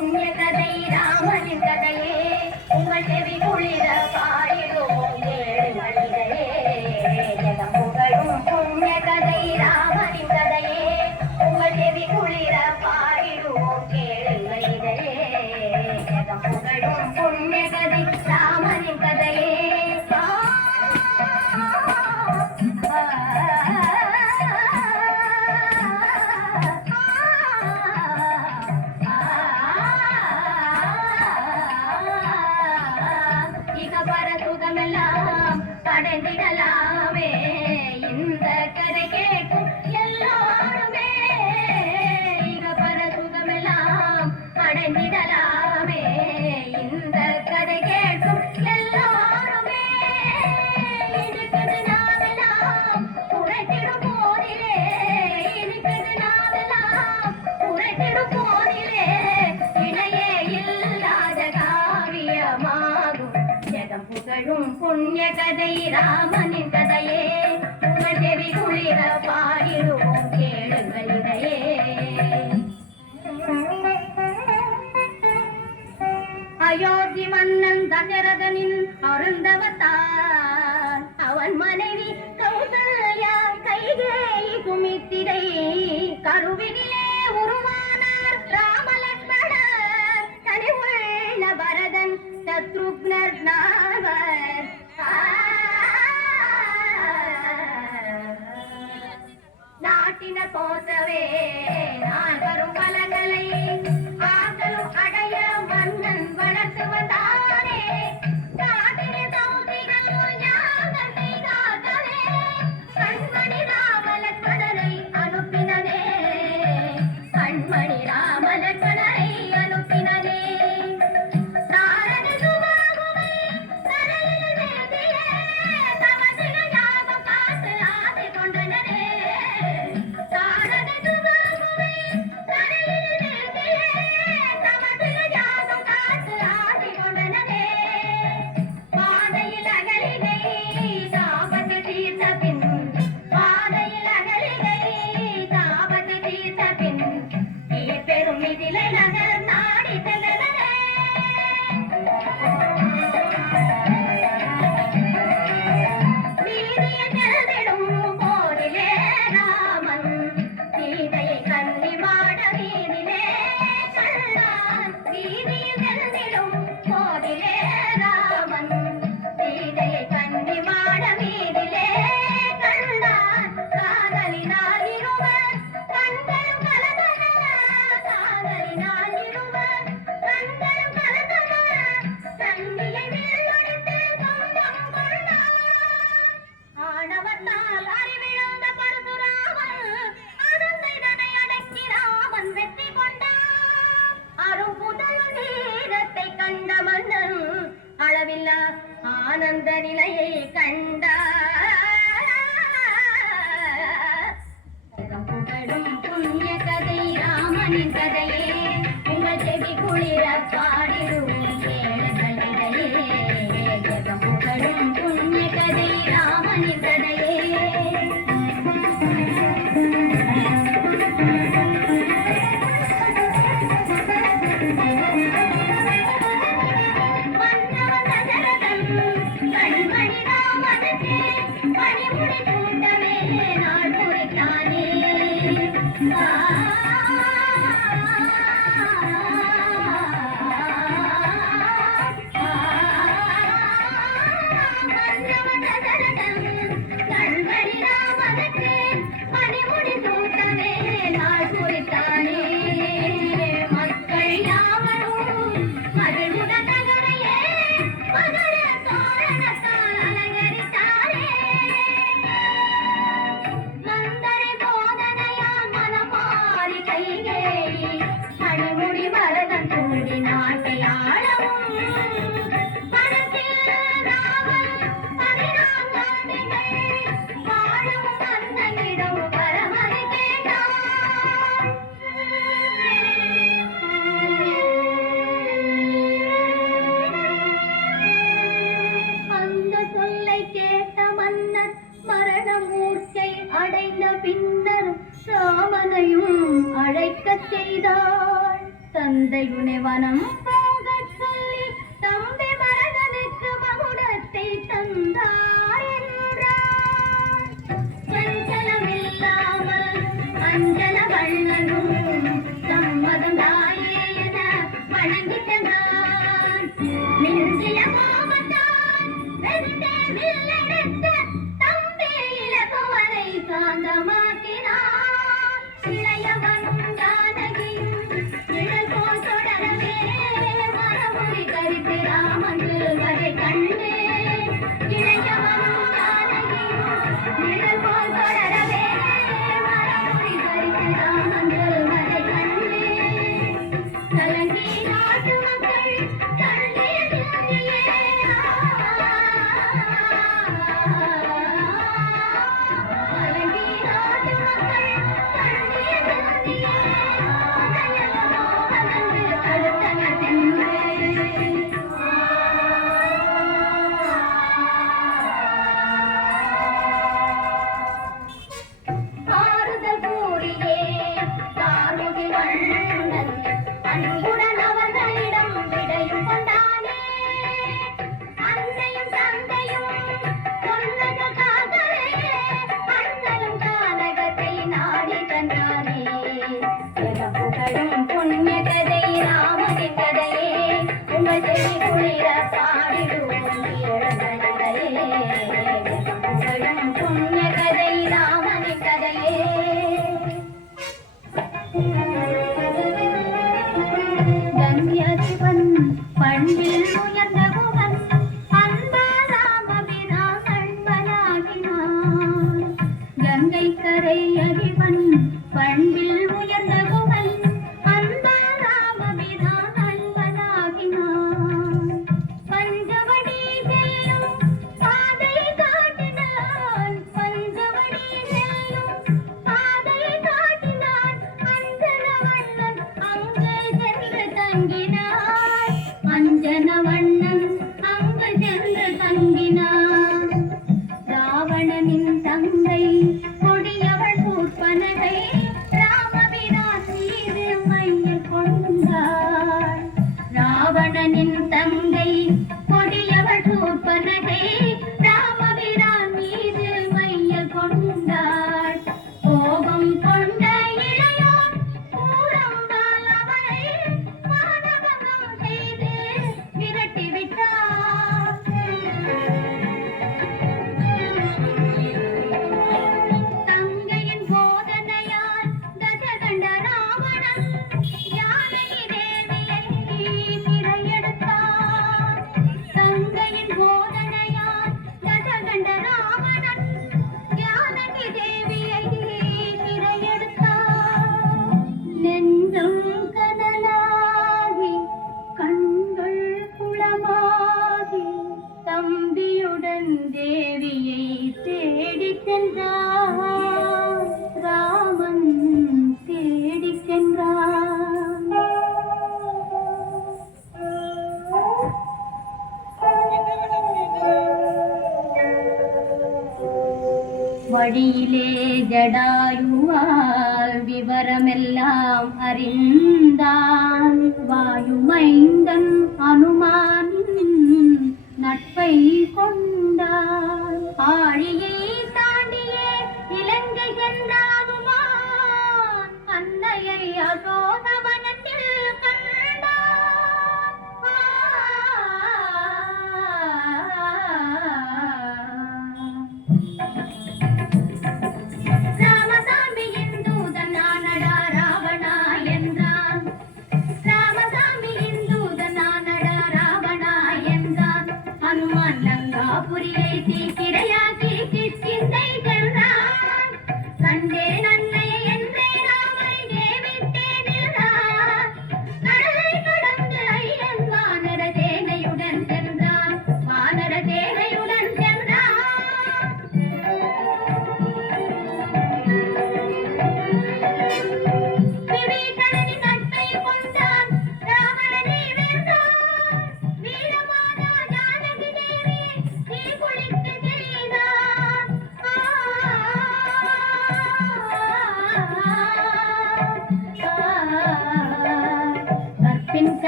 புண்ணிய கதை ராமனின் கதையே உங்கள் செவி குளிர பாடிடுவோம் ஏழுமலைகளே. ஜெகம் புகழும் புண்ணிய கதை ராமனின் கதையே உங்கள் செவி குளிர பாடிடுவோம் ஏழுமலைகளே. ஜெகம் புகழும் புண்ணிய கதை ராமனின் கதையே. அடைந்திடலாமே இந்த கதை கேட்கும் எல்லாருமே. இக பரசுகமெல்லாம் அடைந்திடலாமே இந்த கதை கேட்கும் எல்லாருமே. இனிக்குது நாவெல்லாம் உரைத்திடும் போதிலே, இனிக்குது நாவெல்லாம் உரைத்திடும் போதிலே இணையே இல்லாத காவியமாகும் ஜெகம் புகழும் புண்ணிய கதை ராமனின் கதையே உங்கள் செவி குளிர பாடிடுவோம் கேளுங்கள் இதையே. அயோத்தி மன்னன் தசரதனின் அருந்தவத்தான் அவன் மனைவி கௌசல்யா கைகேயி குமித்திரை கருவினிலே உருவானார் ராமலக்ஷ்மணர் கனிவுள்ள பரதன் சத்ருக்னர் நாவர். நாட்டினர் போற்றவே நால்வரும் பலங்களை ஆற்றலும் அடைய மன்னன் வளர்த்து வந்தானே. காட்டினர் சௌதிகள் ஞானத்தை காக்கவே கண்மணி ராமலக்ஷ்மணரை அனுப்பினனே. கண்மணி ராமலக்ஷ்மணரை அனுப்பினனே. ஆனந்த நிலையை கண்டார். புகழும் புண்ணிய கதை ராமனின் கதையே உங்கள் செவி குளிர பாடிடுவோம் கேளுங்கள் இதையே. ஜெகம் புகழும் புண்ணிய கதை ராமனின் கதையே. தந்தையுனை வனம் போகச் சொல்லி தம்பி மரகனுக்கு மகுடத்தை தந்தார் என்றார். சஞ்சலமில்லாமல் அஞ்சல வண்ணனும் சம்மதம் தாயே என வணங்கிச் சென்றான். மிஞ்சிய கோபத்தான் வெறுத்தே வில்லெடுத்து தம்பி இலகுவனை சாந்தமாக்கினான். இளையவனும் ஜானகியும் நிழல் போல் தொடரவே மரபுரி கரித்து ராமன் செல்வதை கண்டு. இளையவனும் ஜானகியும் நிழல் போல் தொடரவே மரபுரி கரித்து ராமன் செல்வதை கண்டு. கலங்கி நாட்டு மக்கள் கண்ணீர் சிந்தியே கலங்கி நாட்டு மக்கள் கண்ணீர் சிந்தியே உதயமனோகனன்று அடுத்தன சென்று. ஆறுதல் கூறியே கார்முகி வண்ணன் அன்புடன் அவர்களிடம் விடையும் கொண்டானே. அன்னையும் தந்தையும் சொன்னதற்காகவே அண்ணலும் கானகத்தை நாடி சென்றானே. புகழும் புண்ணிய கதை ராமனின் கதையே உங்கள் செவி குளிர பாடிடுவோம் இளங்கதையே. புகழும் புண்ணிய கதை ராமனின் கதையே. கண்யசிவன் பண்பில் உயர்ந்தவன் அன்பராமபிரான் அன்பனாகினான். கங்கை கரை அதிபன் பண்பில் உயர்ந்தவன் அன்பராமபிரான் அன்பனாகினான். பஞ்சவடி செல்லும் பாதை காட்டினான். பஞ்சவடி செல்லும் பாதை காட்டினான். அஞ்சனவண்ணன் அங்கே சென்று தங்கினான். அஞ்சனவண்ணன் அங்கு சென்று தங்கினான். ராவணனின் தங்கை கொடியவள் பூர்ப்பனகை ராமபிரான் மீது மையல் கொண்டாள். ராவணனின் தங்கை கொடியவள் பூர்ப்பனகை ராமபிரான் மீது மையல் கொண்டாள். கோபம் கொண்ட இளையோன் கூறம்பால் அவளை மானபங்கம் செய்து விரட்டிவிட்டார். தங்கையின் போதனையால் தசகண்ட ராவணன் யானை தேவியை சிறையெடுத்தார். தங்கையின் போதனையால் தசகண்ட ராவணன் யானகி தேவியை சிறையெடுத்தார். நெஞ்சம் கனலாகி கண்கள் குளமாகி தம்பியுடன் தேவியை தேடிச் சென்றார். ராமன் தேடிச் சென்றான். வழியிலே ஜடாயுவால் விவரமெல்லாம் அறிந்தான். வாயுமைந்தன் அனுமானின் நட்பை கொண்டான். ஆழியை தாண்டியே இலங்கை சென்றாகுமான் அன்னையை அசோகவனத்தில் கண்டான். ராமசாமியின் தூதன் நானடா ராவணா என்றான். ராமசாமியின்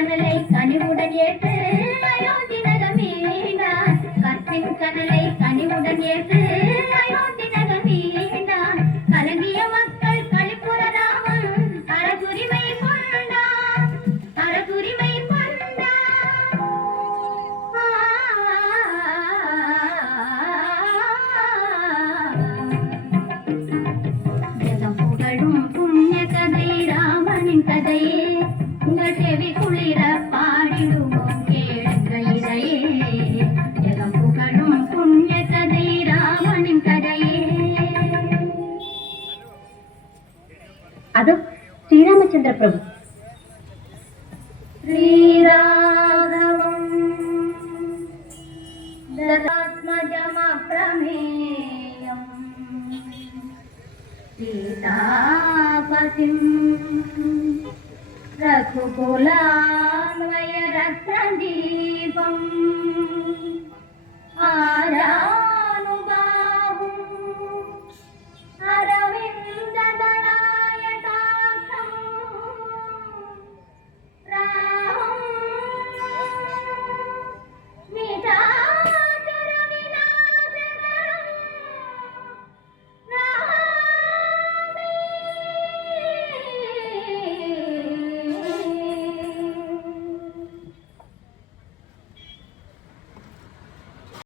கனலை கனிவுடன் ஏற்று அயோத்தி நகமீண்டான் கற்பின் கனலை கனிவுடன் ஏற்று அயோத்தி நகமீண்டான் கலங்கிய மக்கள் களிப்புற ராமன் அரசுரிமை கொண்டான் அரசுரிமை கதையே உங்கள் செவி குளிர பாடிடுவோம் கேளுங்கள் இதையே ஜெகம் புகழும் புண்ணிய கதை ராமனின் கதையே. அது ஸ்ரீராமச்சந்திர பிரபு. ஸ்ரீராഘவம் ததாத்மஜமப்ரமேயம் சீதாபதிம் रघुकुलान्वय रत्नदीपम् आरा